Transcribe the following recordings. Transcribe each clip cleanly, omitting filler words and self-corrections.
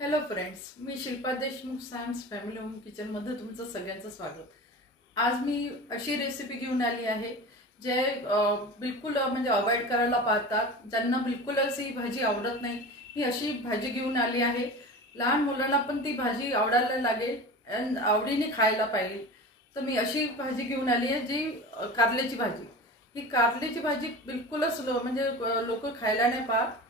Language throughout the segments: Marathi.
हॅलो फ्रेंड्स, मी Shilpa Deshmukh science family home किचनमध्ये तुमचं सगळ्यांचं स्वागत। आज मी अशी रेसिपी घेऊन आली आहे जे बिलकुल म्हणजे अवॉइड करायला पाहतात, ज्यांना बिलकुलच ही भाजी आवडत नाही। मी अशी भाजी घेऊन आली आहे, लहान मुलांना पण ती भाजी आवडायला लागेल आणि आवडीने खायला पाहिजे। तर मी अशी भाजी घेऊन आली आहे जी कारल्याची भाजी। ही कारल्याची भाजी बिलकुलच म्हणजे लोक खायला नाही पाहत।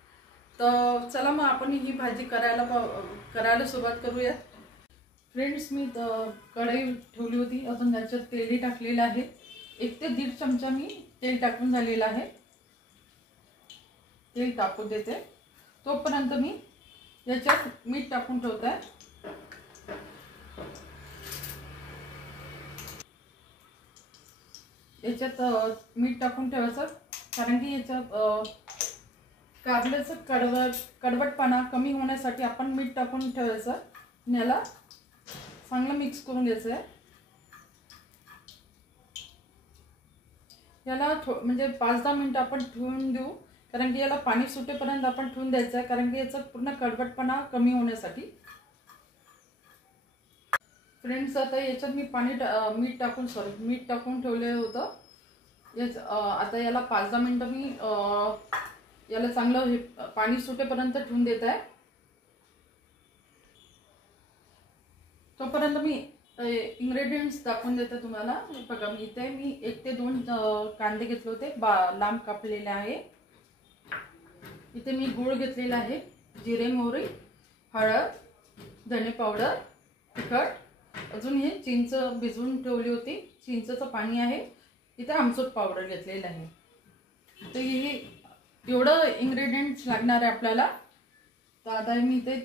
तर चला मग आपण ही भाजी करायला सुरुवात करूया। फ्रेंड्स, मी कढई ठेवली होती, अजून त्याच्यात तेल टाकलेलं आहे। 1 ते 1.5 चमचा मी तेल टाकून झालेलं आहे। तेल टाकू देते, तोपर्यंत मी याच्यात मीठ टाकून ठेवते। याच्यात मीठ टाकून ठेवायचं, कारण की याच्यात कारल्याचं कडवटपणा कमी होण्यासाठी आपण मीठ टाकून ठेवायचं। याला चांगलं मिक्स करून घ्यायचं आहे। याला म्हणजे 5-10 मिनिटं आपण ठेवून देऊ, कारण की याला पाणी सुटेपर्यंत आपण ठेवून द्यायचं आहे, कारण की याचा पूर्ण कडवटपणा कमी होण्यासाठी। फ्रेंड्स, आता याच्यात मी मीठ टाकून ठेवलेलं होतं। आता याला 5-10 मिनिटं मी याला चांगलं पाणी सुटेपर्यंत ठेवून देत आहे। तोपर्यंत मी इंग्रेडियंट्स दाखवून देते तुम्हाला। बघा, मी 1 ते 2 कांदे घेतले होते, लांब कापलेले आहे। इथे मी गूळ घेतलेला आहे, जिरे मोहरी, हळद, धने पावडर, तिखट, अजून हे चिंच भिजवून ठेवली होती, चिंचेचं पाणी आहे। इथे आमचूर पावडर घेतलेलं आहे। तर हे एवढं इंग्रेडियंट्स लागणार आहे आपल्याला। तर आता मी इथे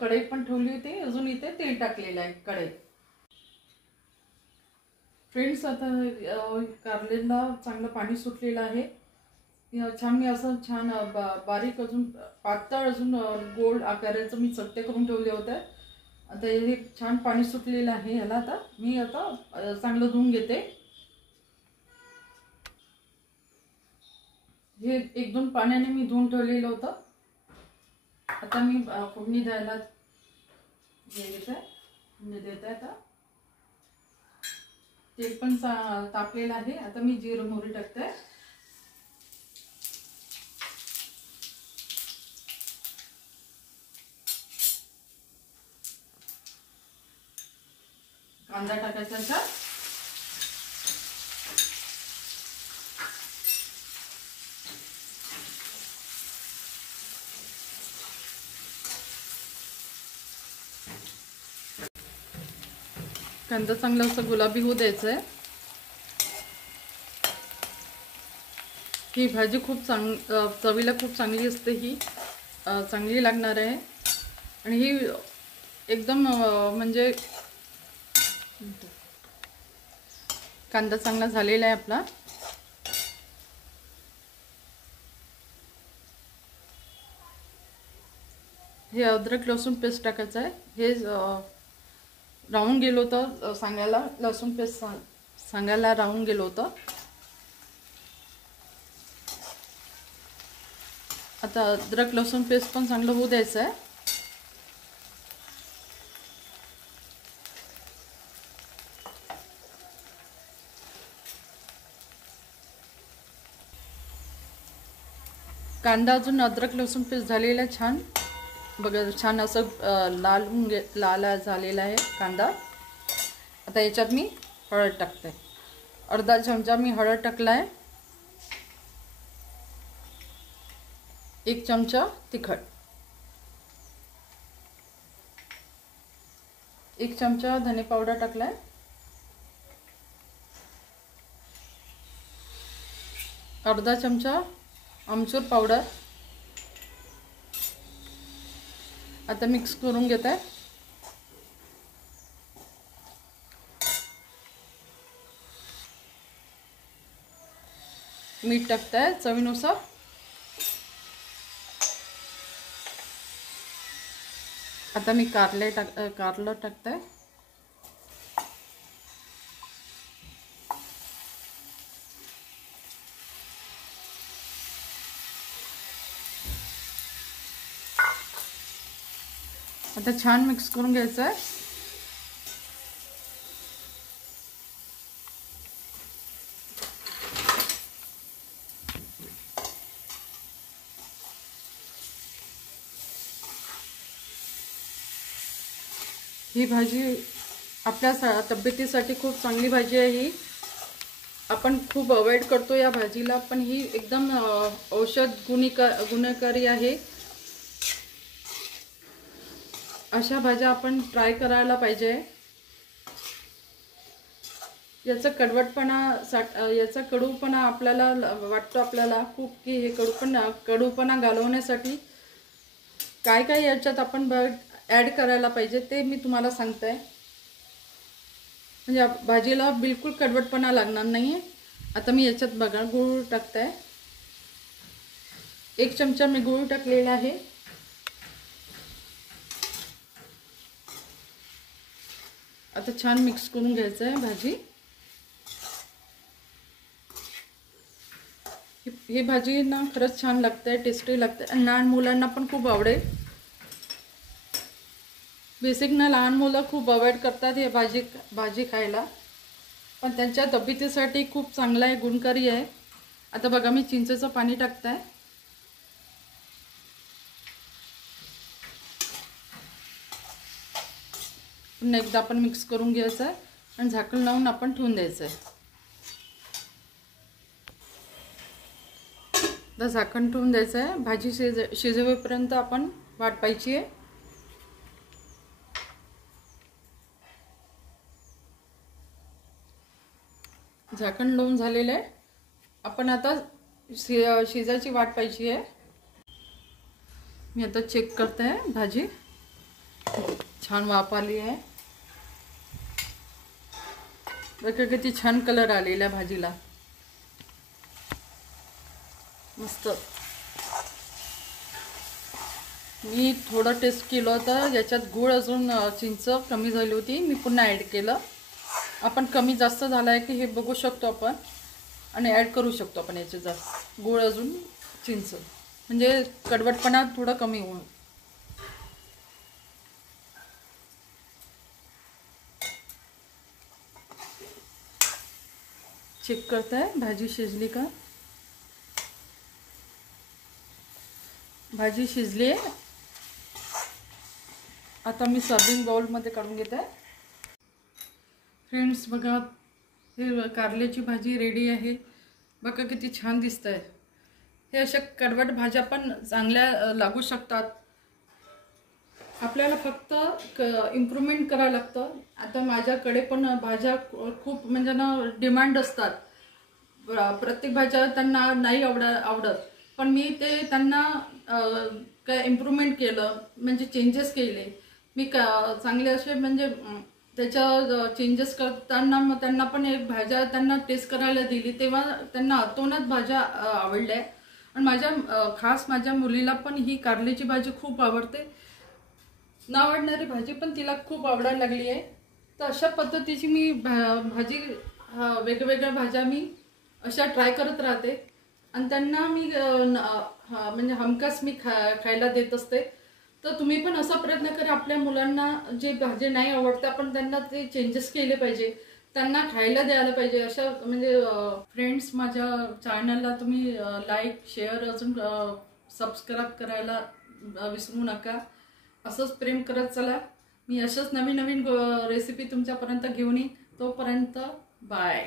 कढई पण ठेवली होती, अजून इथे तेल टाकलेलं आहे कढईत। फ्रेंड्स, आता कारल्याला चांगलं पाणी सुटलेलं आहे। छान मी असं बारीक अजून पातळ अजून गोल आकाराचं मी चपटे करून ठेवले होते। आता हे छान पाणी सुटलेलं आहे, याला आता मी चांगलं धुवून घेते। हे 1-2 पाण्याने मी धुवून ठेवलेलं होतं। आता मी फोडणी द्यायला देते आता तेल पण तापलेलं आहे। आता मी जिरे मोहरी टाकते, कांदा टाकायचा आहे। कांदा चांगला असं गुलाबी होऊ द्यायचा आहे। ही भाजी चवीला खूप चांगली असते, ही चांगली लागणार आहे। आणि ही एकदम म्हणजे कांदा चांगला झालेला आहे आपला। हे अद्रक लसूण पेस्ट टाकायचं आहे। हे राहून गेलो होतं सांगायला, लसूण पेस्ट सांगायला राहून गेलो होतं। आता अद्रक लसूण पेस्ट पण चांगलं होऊ द्यायचं आहे। कांदा अजून अद्रक लसूण पेस्ट झालेला आहे छान। बघा, छान असं लाल झालेला आहे कांदा। आता याच्यात मी हळद टाकते, अर्धा चमचा मी हळद टाकलाय। 1 चमचा तिखट, 1 चमचा धने पावडर टाकलाय, अर्धा चमचा आमचूर पावडर। आता मिक्स करून घेत आहे। मीठ टाकताय चवीनुसार। आता मी कारलं टाकताय। आता छान मिक्स करून घ्यायचं आहे. ही भाजी आपल्या तब्येतीसाठी खूप चांगली भाजी आहे. ही आपण खूप अवॉइड करतो या भाजीला, पण ही एकदम औषध गुणकारी आहे. अशा भाज्या आपण ट्राय करायला पाहिजे. याचा याचा कडूपणा आपल्याला वाटतो आपल्याला खूप, की हे कडूपणा घालवण्यासाठी काय काय याच्यात आपण ॲड करायला पाहिजे ते मी तुम्हाला सांगते. म्हणजे भाजीला बिलकुल कडवटपणा लागणार नाही. आता मी याच्यात बघा गूळ टाकते आहे. 1 चमचा मी गूळ टाकलेला आहे. आता छान मिक्स करून घ्यायचं आहे भाजी. ही भाजी ना खरंच छान लागते, टेस्टी लागते आणि लहान मुलांना पण खूप आवडेल. बेसिक ना लहान मुलं खूप अवॉइड करतात हे भाजी खायला, पण त्यांच्या तब्येतीसाठी खूप चांगला आहे, गुणकारी आहे. आता बघा मी चिंचेचं पाणी टाकते आहे. पुन्हा एकदा आपण मिक्स करून घ्यायचं आहे आणि झाकण लावून आपण ठेवून द्यायचं आहे. आता झाकण ठेवून द्यायचं आहे. भाजी शिजेपर्यंत आपण वाट पाहायची आहे. झाकण लावून झालेलं आहे. आपण आता शिजायची वाट पाहायची आहे. मी आता चेक करते आहे. भाजी छान वाफ आली आहे. बघा किती छान कलर आलेला आहे भाजीला, मस्त. मी थोडं टेस्ट केलं होतं, याच्यात गूळ अजून चिंच कमी झाली होती, मी पुन्हा ॲड केलं. आपण कमी जास्त झाला आहे की हे बघू शकतो आपण आणि ॲड करू शकतो आपण याच्यात जास्त गूळ अजून चिंच, म्हणजे कडवटपणा थोडा कमी होईल. चेक करते आहे भाजी शिजली का. भाजी शिजली आहे. आता मी सर्विंग बाउलमध्ये काढून घेते आहे. फ्रेंड्स बघा, हे कारल्याची भाजी रेडी आहे. बघा किती छान दिसत आहे. हे अशा कडवट भाज्या पण चांगल्या लागू शकतात. आपल्याला फक्त इम्प्रूव्हमेंट करावं लागतं. आता माझ्याकडे पण भाज्या खूप म्हणजे ना डिमांड असतात. प्रत्येक भाज्या त्यांना नाही आवडत, पण मी ते त्यांना काय इम्प्रूव्हमेंट केलं, म्हणजे चेंजेस केले मी चांगले असे, म्हणजे त्याच्या चेंजेस करताना मग त्यांना पण एक भाज्या त्यांना टेस्ट करायला दिली, तेव्हा त्यांना अतोनात भाज्या आवडल्या. आणि खास माझ्या मुलीला पण ही कारल्याची भाजी खूप आवडते. न आवडणारी भाजी पण तिला खूप आवडायला लागली आहे. तर अशा पद्धतीची मी भाजी वेगवेगळ्या भाज्या मी अशा ट्राय करत राहते आणि त्यांना मी म्हणजे हमखास मी खायला देत असते. तर तुम्ही पण असा प्रयत्न करा, आपल्या मुलांना जे भाजी नाही आवडते आपण त्यांना ते चेंजेस केले पाहिजे, त्यांना खायला द्यायला पाहिजे. अशा म्हणजे फ्रेंड्स, माझ्या चॅनलला तुम्ही लाईक, शेअर, अजून सबस्क्राईब करायला विसरू नका. असंच प्रेम करत चला. मी अशाच नवीन नवीन रेसिपी तुमच्यापर्यंत घेऊन येईन. तोपर्यंत बाय.